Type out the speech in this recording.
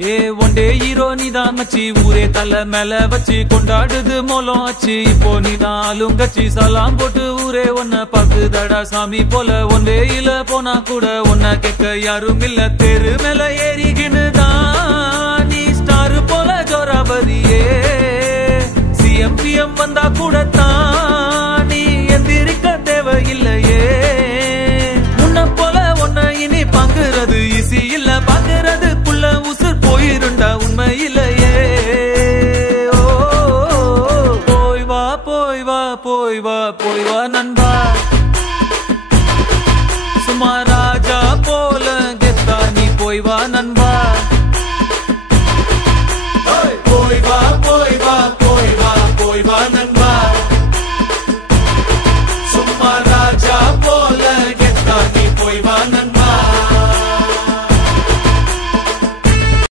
ஏ one day hero நீதான் மச்சி ஊரே தலை மேல வச்சு கொண்டாடுது மோலம் ஆச்சு இப்போ நீதான் ஆளுங்கச்சி சலாம் போட்டு ஊரே ஒன்ன பாக்குதடா சாமி போல ஒன்வேயில போனா கூட ஒன்ன கேட்க யாரும் இல்ல தெரு மேல ஏறிகினுதான் நீ ஸ்டார் போல ஜோராபரியே சிஎம் வந்தா கூட